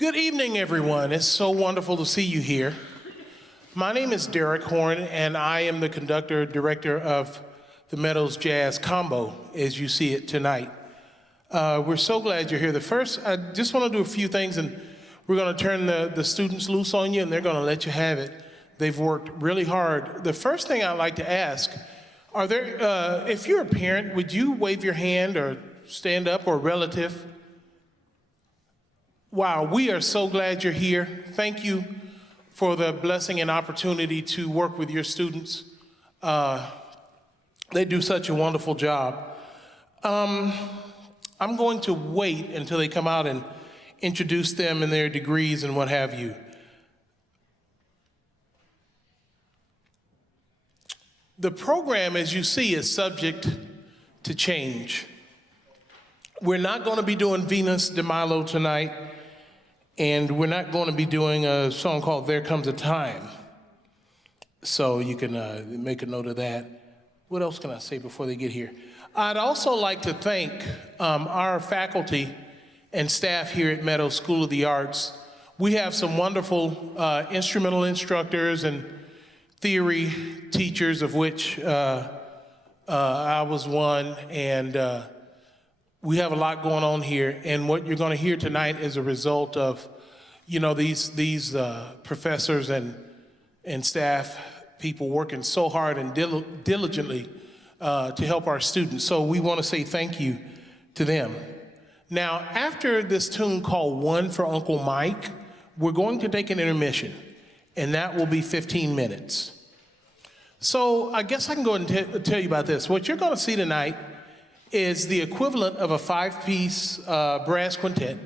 Good evening, everyone. It's so wonderful to see you here. My name is Derek Horn, and I am the conductor director of the Meadows Jazz Combo, as you see it tonight. We're so glad you're here. I just want to do a few things, and we're going to turn the students loose on you, and they're going to let you have it. They've worked really hard. The first thing I'd like to ask, if you're a parent, would you wave your hand or stand up, or relative? Wow, we are so glad you're here. Thank you for the blessing and opportunity to work with your students. They do such a wonderful job. I'm going to wait until they come out and introduce them and their degrees and what have you. The program, as you see, is subject to change. We're not going to be doing Venus de Milo tonight, and we're not going to be doing a song called There Comes a Time. So you can make a note of that. What else can I say before they get here? I'd also like to thank our faculty and staff here at Meadows School of the Arts. We have some wonderful instrumental instructors and theory teachers, of which I was one, and we have a lot going on here. And what you're going to hear tonight is a result of, these professors and staff people working so hard and diligently to help our students. So we want to say thank you to them. Now, after this tune called One for Uncle Mike, we're going to take an intermission, and that will be 15 minutes. So I guess I can go ahead and tell you about this. What you're going to see tonight is the equivalent of a five-piece brass quintet.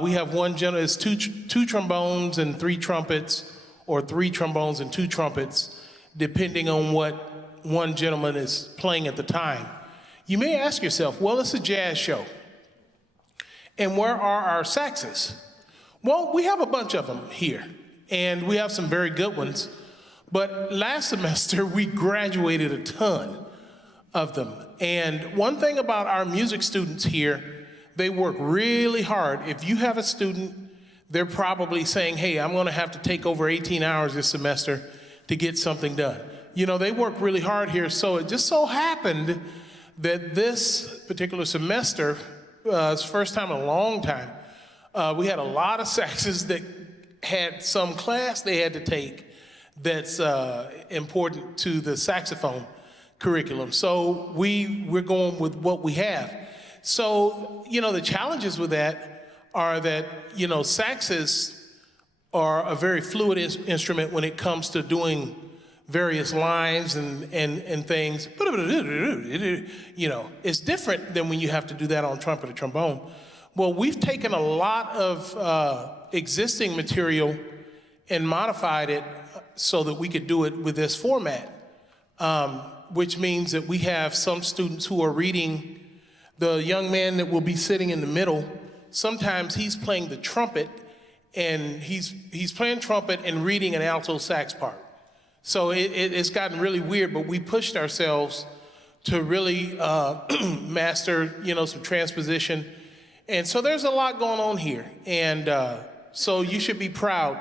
We have one gentleman, it's two trombones and three trumpets, or three trombones and two trumpets, depending on what one gentleman is playing at the time. You may ask yourself, well, it's a jazz show, and where are our saxes? Well, we have a bunch of them here, and we have some very good ones, but last semester we graduated a ton of them. And one thing about our music students here, they work really hard. If you have a student, they're probably saying, hey, I'm gonna have to take over 18 hours this semester to get something done. They work really hard here, so it just so happened that this particular semester, it's the first time in a long time, we had a lot of saxes that had some class they had to take that's important to the saxophone curriculum. So we're going with what we have. So, the challenges with that are that, saxes are a very fluid instrument when it comes to doing various lines and things. It's different than when you have to do that on trumpet or trombone. Well, we've taken a lot of existing material and modified it so that we could do it with this format. Which means that we have some students who are reading. The young man that will be sitting in the middle, sometimes he's playing the trumpet, and he's playing trumpet and reading an alto sax part. So it's gotten really weird, but we pushed ourselves to really master, some transposition. And so there's a lot going on here. And so you should be proud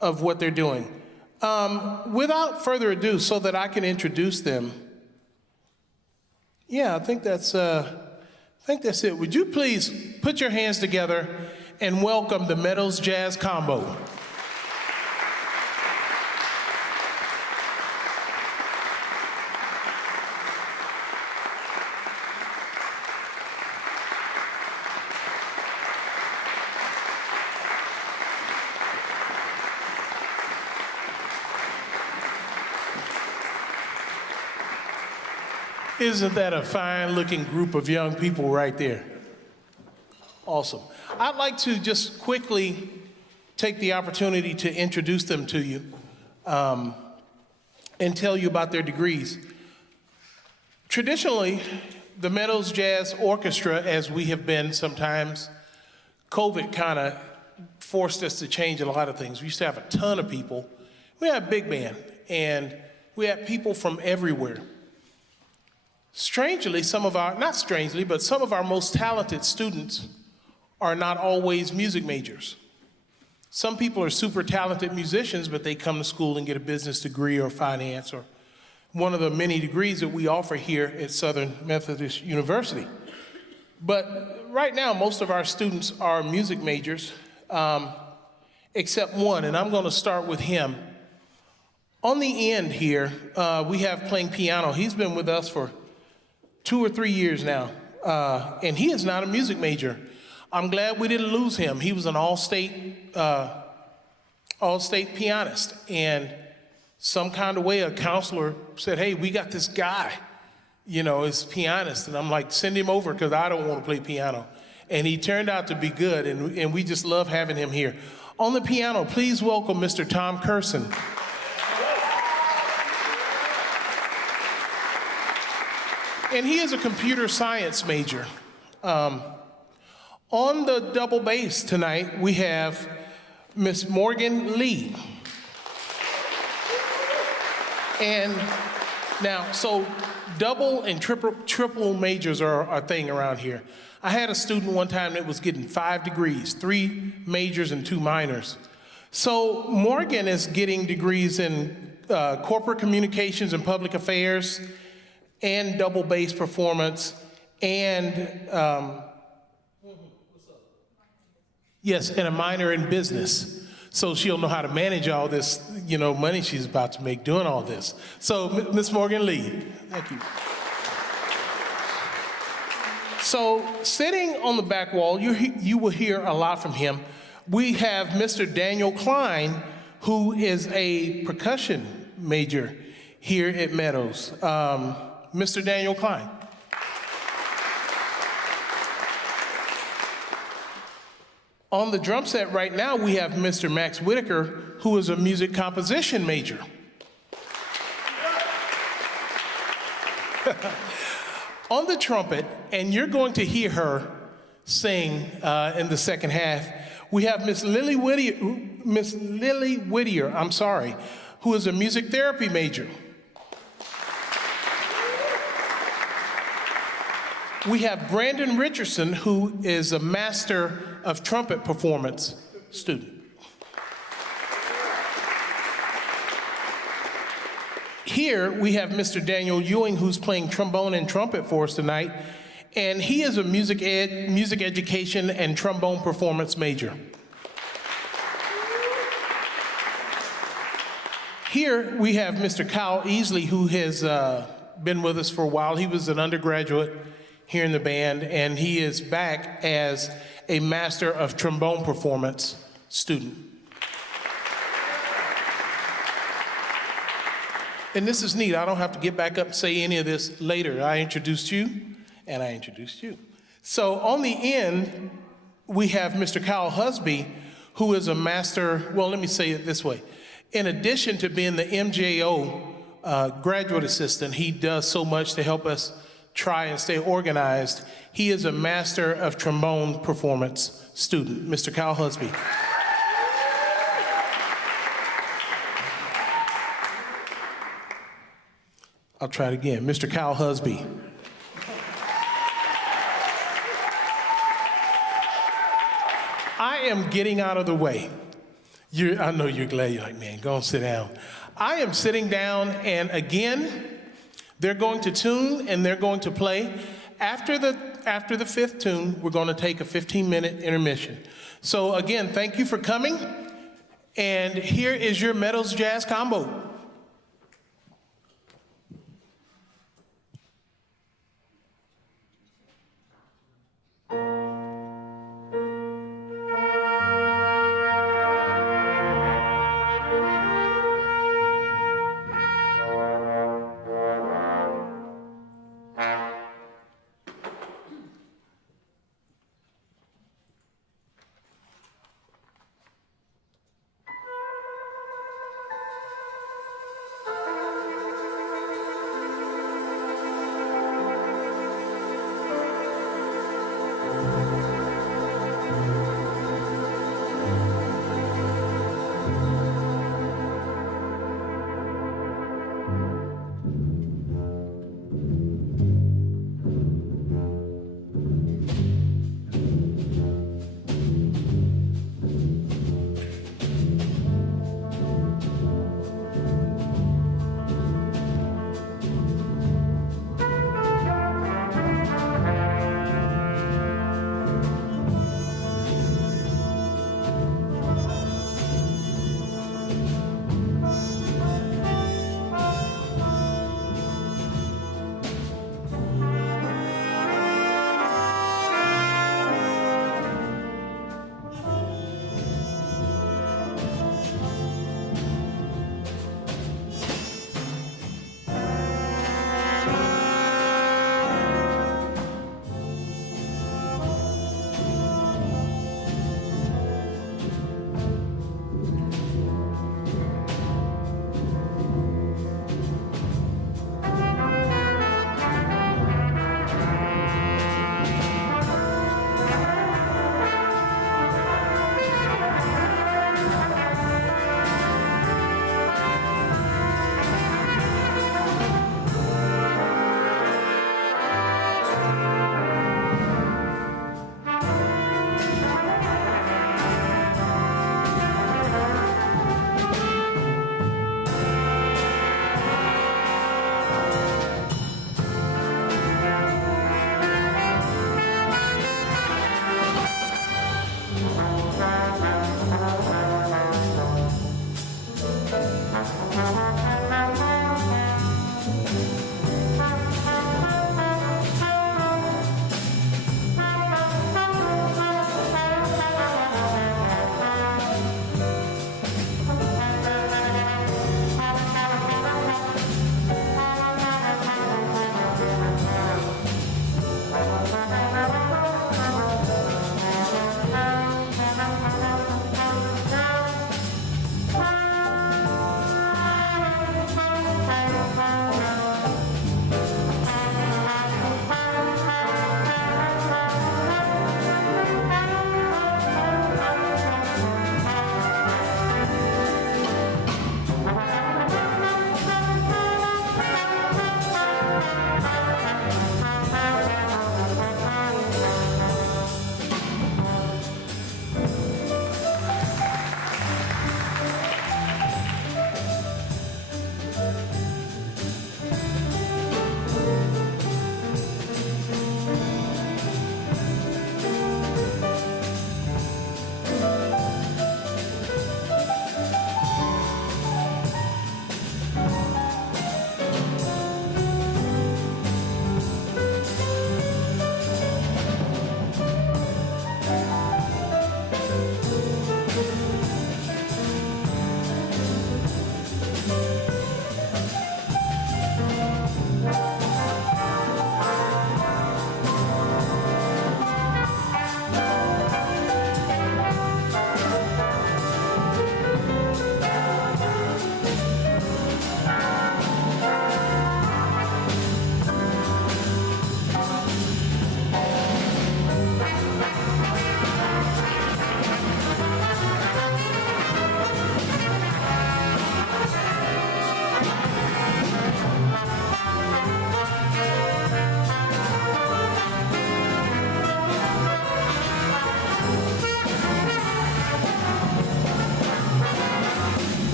of what they're doing. Without further ado, so that I can introduce them, I think that's it. Would you please put your hands together and welcome the Meadows Jazz Combo. Isn't that a fine-looking group of young people right there? Awesome. I'd like to just quickly take the opportunity to introduce them to you and tell you about their degrees. Traditionally, the Meadows Jazz Orchestra, as we have been sometimes, COVID kind of forced us to change a lot of things. We used to have a ton of people. We had a big band, and we had people from everywhere. Strangely, not strangely, but some of our most talented students are not always music majors. Some people are super talented musicians, but they come to school and get a business degree or finance or one of the many degrees that we offer here at Southern Methodist University. But right now, most of our students are music majors, except one, and I'm going to start with him. On the end here, we have playing piano. He's been with us for 2 or 3 years now, and he is not a music major. I'm glad we didn't lose him. He was an all-state pianist, and some kind of way a counselor said, hey, we got this guy, as pianist, and I'm like, send him over because I don't want to play piano. And he turned out to be good, and we just love having him here. On the piano, please welcome Mr. Tom Curson. And he is a computer science major. On the double bass tonight, we have Miss Morgan Lee. And now, so double and triple majors are a thing around here. I had a student one time that was getting 5 degrees, 3 majors and 2 minors. So Morgan is getting degrees in corporate communications and public affairs, and double bass performance, and yes, and a minor in business. So she'll know how to manage all this, money she's about to make doing all this. So Ms. Morgan Lee, thank you. So sitting on the back wall, you will hear a lot from him. We have Mr. Daniel Klein, who is a percussion major here at Meadows. Mr. Daniel Klein. On the drum set right now, we have Mr. Max Whitaker, who is a music composition major. On the trumpet, and you're going to hear her sing in the second half, we have Miss Lily Whittier, who is a music therapy major. We have Brandon Richardson, who is a Master of Trumpet Performance student. Here we have Mr. Daniel Ewing, who's playing trombone and trumpet for us tonight, and he is a music education and trombone performance major. Here we have Mr. Kyle Easley, who has been with us for a while. He was an undergraduate here in the band, and he is back as a Master of Trombone Performance student. And this is neat. I don't have to get back up and say any of this later. I introduced you, and I introduced you. So on the end, we have Mr. Kyle Husby, who is a master, well, let me say it this way. In addition to being the MJO graduate assistant, he does so much to help us try and stay organized. He is a Master of Trombone Performance student, Mr. Kyle Husby. I'll try it again, Mr. Kyle Husby. I am getting out of the way. I know you're glad. You're like, man, go and sit down. I am sitting down, and again, they're going to tune and they're going to play. After the 5th tune, we're going to take a 15-minute intermission. So again, thank you for coming. And here is your Meadows Jazz Combo.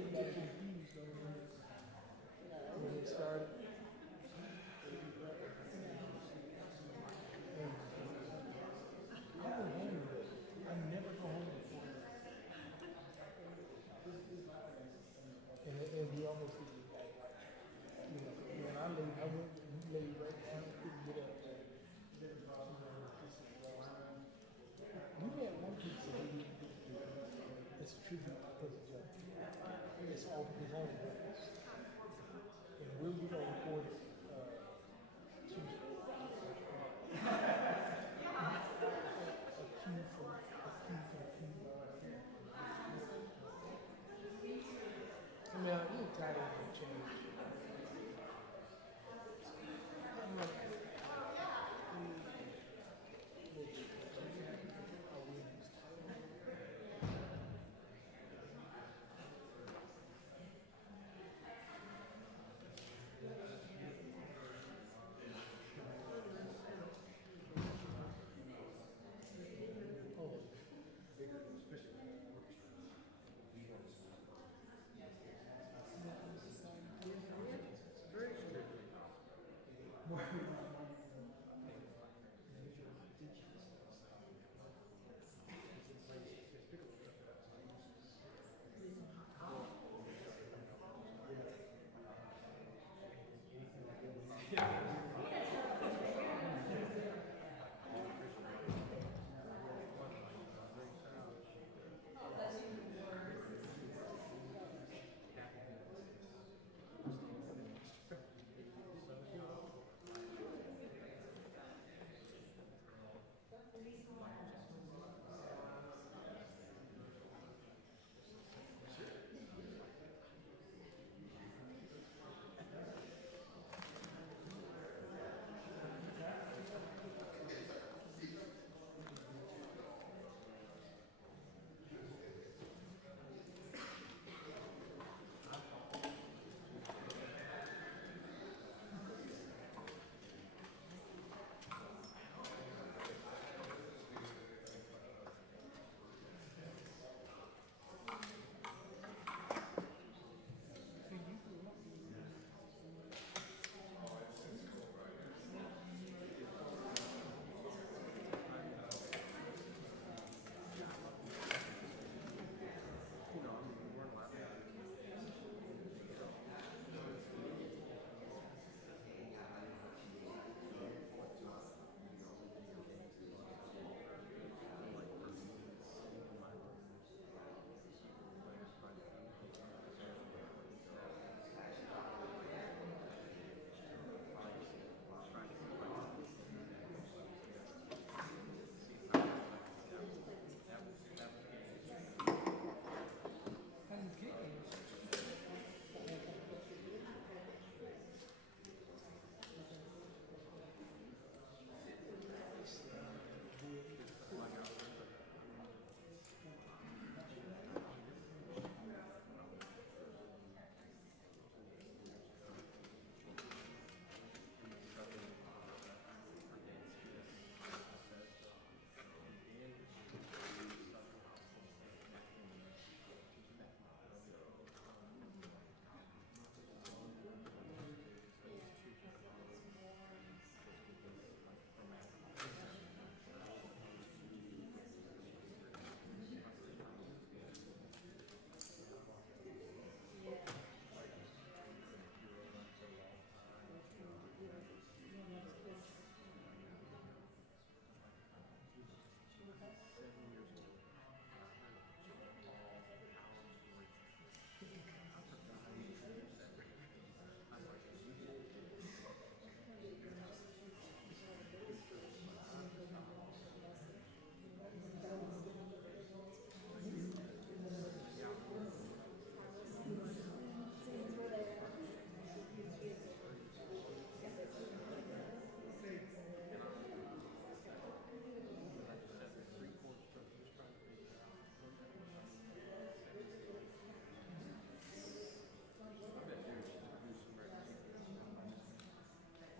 When it started, I go home today. I never go home before. And we almost did it back. When I leave, I went and laid right down and couldn't get up. We had one pizza that we did. It's a tribute to Cousin Joe. It's all his own brothers. And we're gonna record it Tuesday. A cue from I mean, I'm really tired of the change.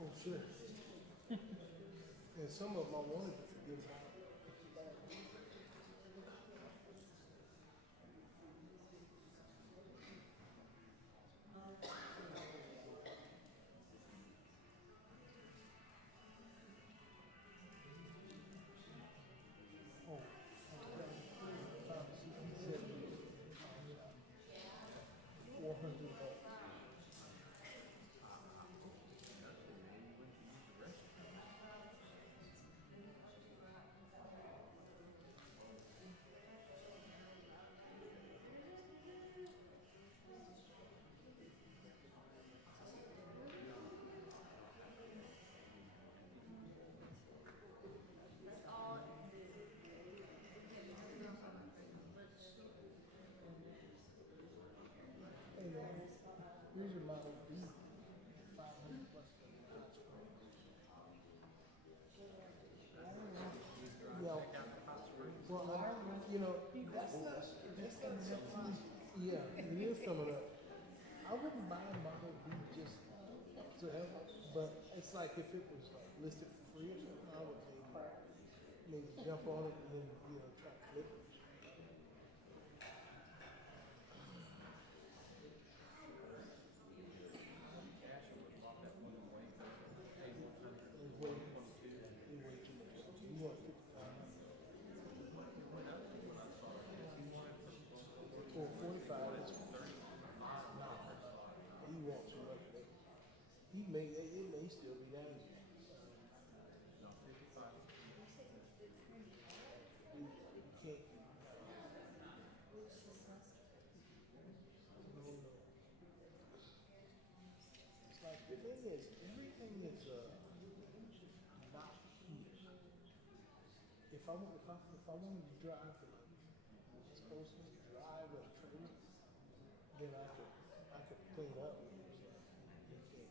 Oh, sure. And some of them I wanted to forget about. $100. Hey man, here's your Model B, 500 plus miles. Yeah, well, that's not something, yeah, it is coming up. I wouldn't buy a Model B just to have, but it's like if it was like listed for free or something, I would maybe jump on it and then, try to flip it. It's way too much. You want 55 or 45, it's he wants too much. It may still be down here. You can't. No. It's like the thing is, everything is not here. If I wanted to drive from this person to drive a trailer, then I could clean up. You can't.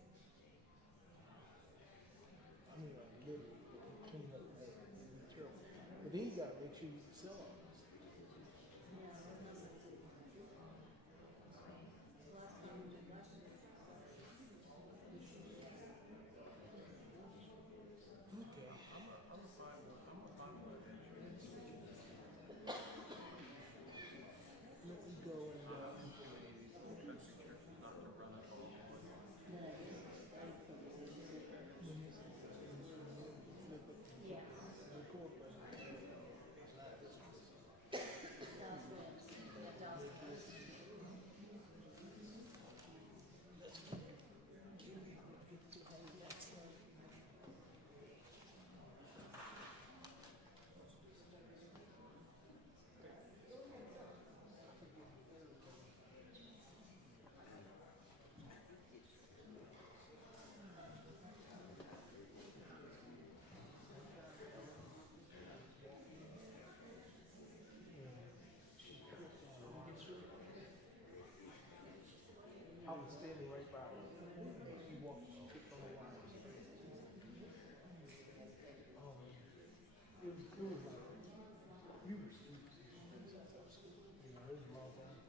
I mean, like literally, you can clean up there. It's terrible. But then you gotta make sure you can sell all this. Okay. Let me go and yeah. Record I was standing right by her. She walked, she tripped on the wires. It was like, you were stupid. You know, it was long time.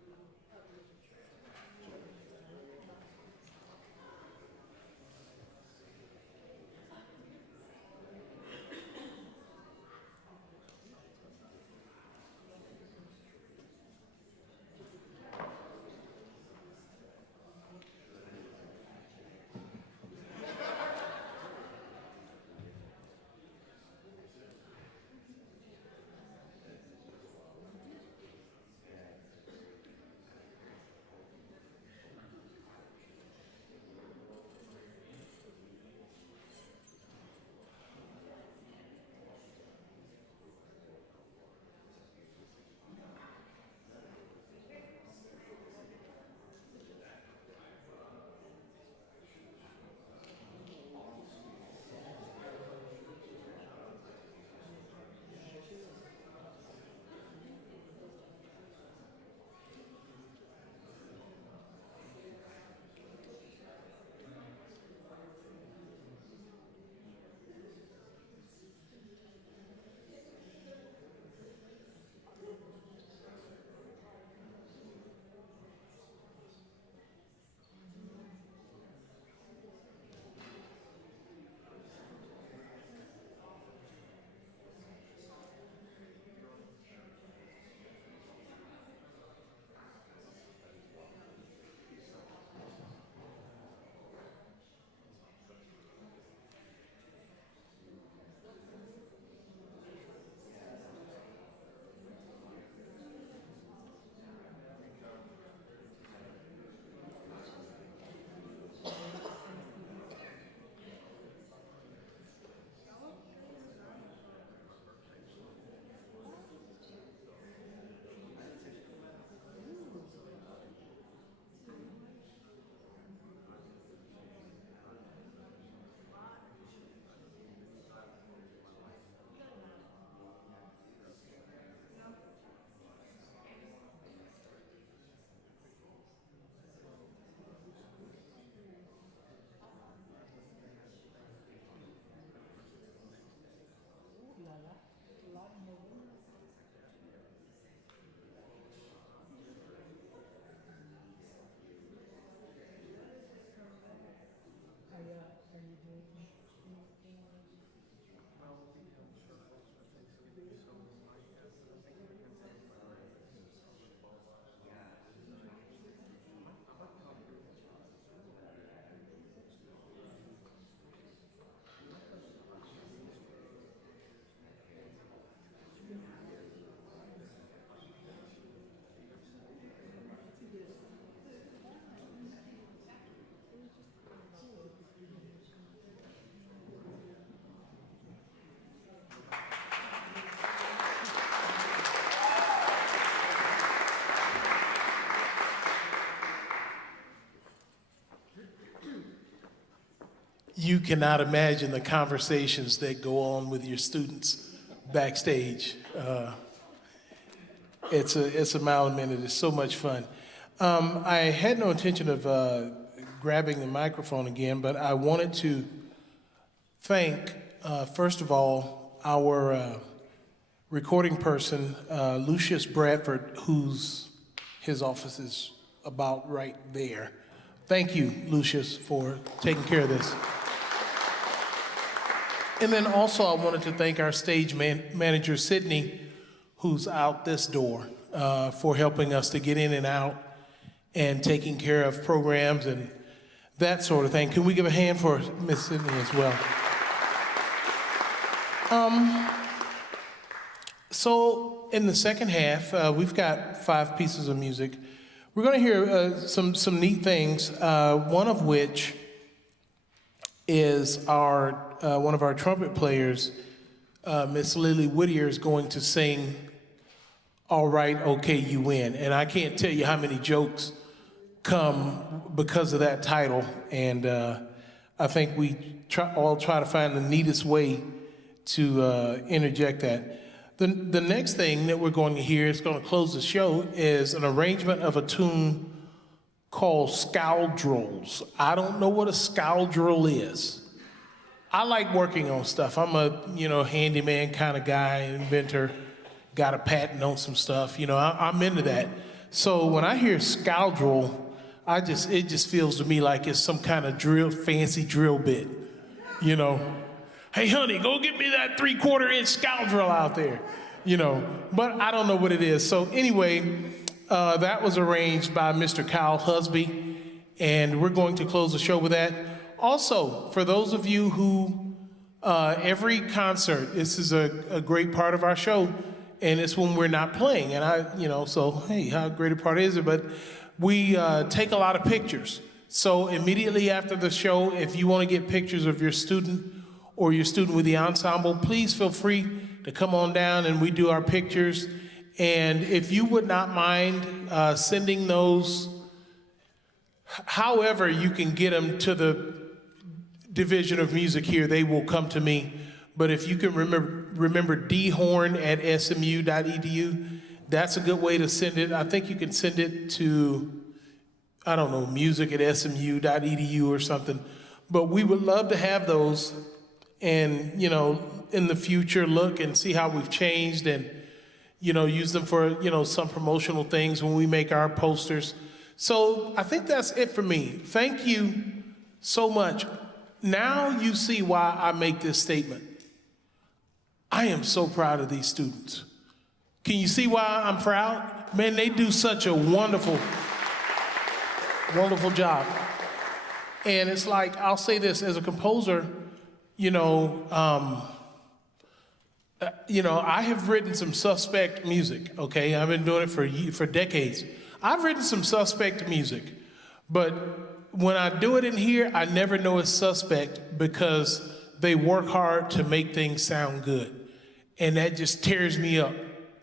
you cannot imagine the conversations that go on with your students backstage. It's a mile a minute. It's so much fun. I had no intention of grabbing the microphone again, but I wanted to thank, first of all, our recording person, Lucius Bradford, his office is about right there. Thank you, Lucius, for taking care of this. And then also I wanted to thank our stage manager, Sydney, who's out this door, for helping us to get in and out and taking care of programs and that sort of thing. Can we give a hand for Miss Sydney as well? So in the second half, we've got 5 pieces of music. We're going to hear some neat things, one of which is one of our trumpet players, Miss Lily Whittier, is going to sing All Right, Okay, You Win. And I can't tell you how many jokes come because of that title. And I think we all try to find the neatest way to interject that. The next thing that we're going to hear, is going to close the show, is an arrangement of a tune called Scoundrels. I don't know what a scoundrel is. I like working on stuff. I'm a handyman kind of guy, inventor, got a patent on some stuff. I'm into that. So when I hear scoundrel, it just feels to me like it's some kind of fancy drill bit. Hey, honey, go get me that 3/4-inch scoundrel out there, But I don't know what it is. So anyway, that was arranged by Mr. Kyle Husby, and we're going to close the show with that. Also, for those of you who, every concert, this is a great part of our show, and it's when we're not playing. And so, hey, how great a part is it? But we take a lot of pictures. So immediately after the show, if you want to get pictures of your student or your student with the ensemble, please feel free to come on down and we do our pictures. And if you would not mind sending those, however you can get them to the Division of Music here, they will come to me. But if you can remember dhorn@smu.edu, that's a good way to send it. I think you can send it to, music@smu.edu or something. But we would love to have those and, in the future, look and see how we've changed and, use them for, some promotional things when we make our posters. So I think that's it for me. Thank you so much. Now you see why I make this statement. I am so proud of these students. Can you see why I'm proud? Man, they do such a wonderful, wonderful job. And it's like, I'll say this, as a composer, I have written some suspect music, okay? I've been doing it for decades. I've written some suspect music, but when I do it in here, I never know it's suspect because they work hard to make things sound good. And that just tears me up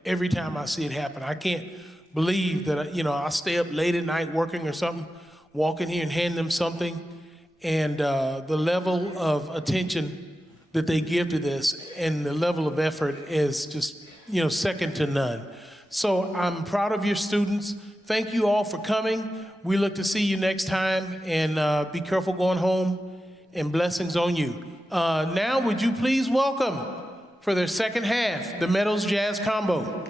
every time I see it happen. I can't believe that, I stay up late at night working or something, walk in here and hand them something, and the level of attention that they give to this and the level of effort is just, second to none. So I'm proud of your students. Thank you all for coming. We look to see you next time, and be careful going home, and blessings on you. Now, would you please welcome, for their second half, the Meadows Jazz Combo.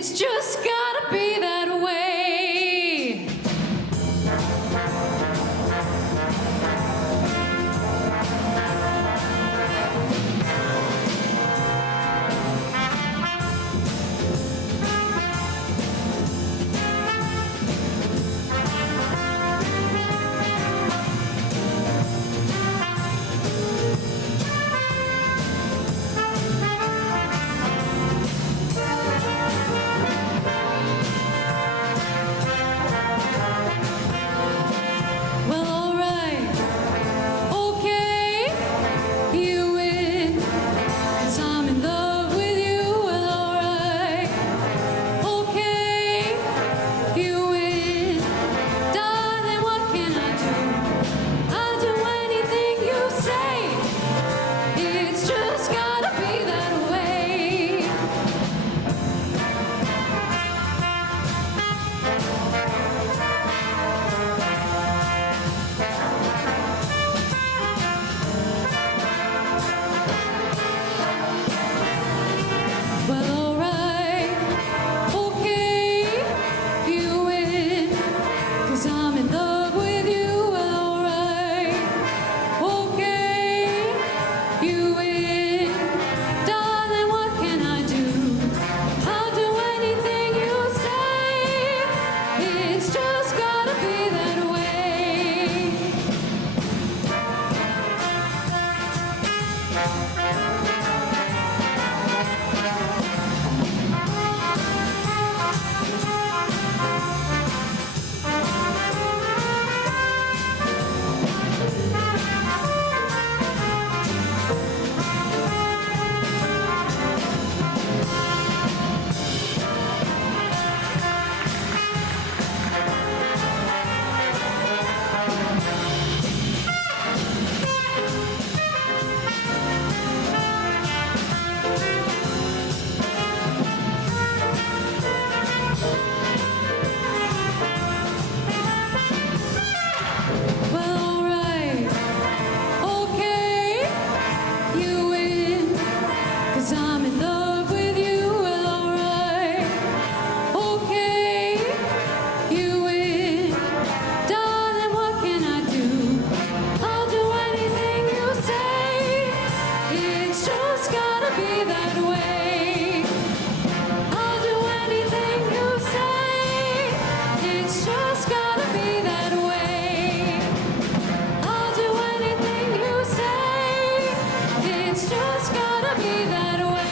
It's just gotta be that way. Well, alright, okay, you win, 'cause I'm in love with you. Well, alright, okay, you win, darling, what can I do? I'll do anything you say, it's just gotta be that way. Well, alright, okay, you win, 'cause I'm in love with you. Well, alright, okay, you win, darling, what can I do? I'll do anything you say, it's just gotta be that way. Well, alright, okay, you win, 'cause I'm in love with you. Well, alright, okay, you win, darling, what can I do? I'll do anything you say, it's just gotta be that way. I'll do anything you say, it's just gotta be that way. I'll do anything you say, it's just gotta be that way.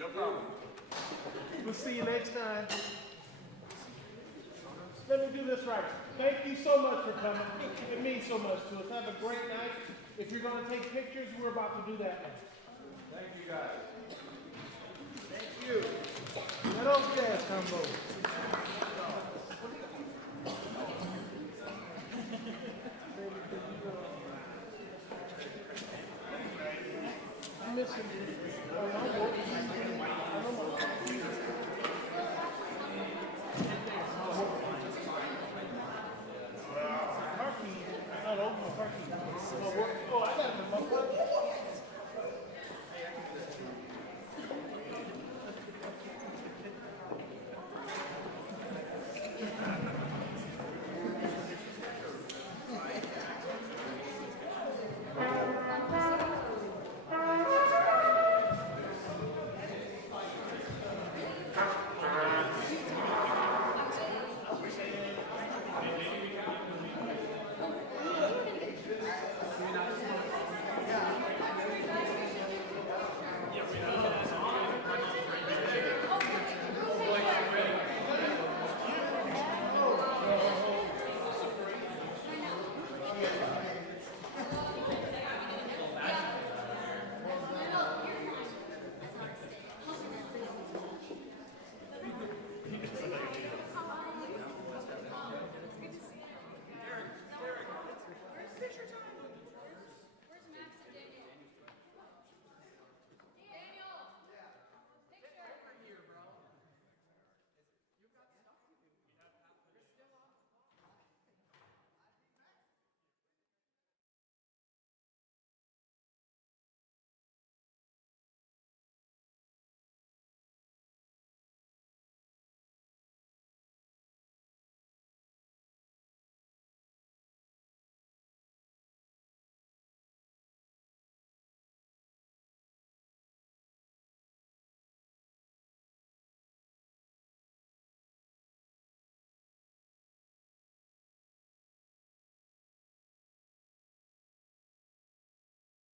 No problem. We'll see you next time. Let me do this right. Thank you so much for coming. It means so much to us. Have a great night. If you're going to take pictures, we're about to do that now. Thank you, guys. Thank you. Meadows Jazz Combo. I'm missing you.